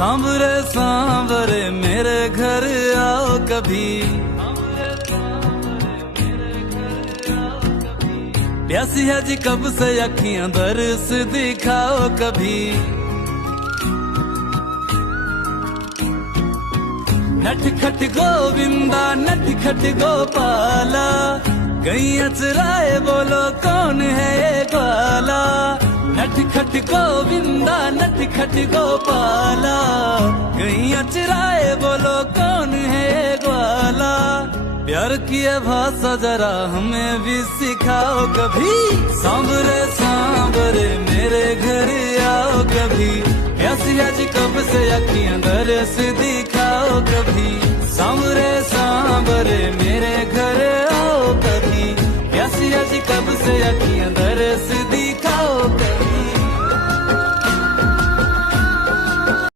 सांवरे सांवरे मेरे घर आओ कभी, प्यासी है जी कब से अखियां दरस दिखाओ कभी। नट खट गोविंदा नट खट गोपाला, गैया चराए बोलो कौन है ये ग्वाला। नट खट गोविंदा नट खट गोपाला, गैया चराए बोलो कौन है ये ग्वाला। प्यार की भाषा जरा हमें भी सिखाओ कभी, सांवरे सांवरे मेरे घर आओ कभी। प्यासी आज कब से अखियां दरस दिखाओ कभी, सांवरे सांवरे मेरे घर आओ कभी। प्यासी आज कब से अखियां दरस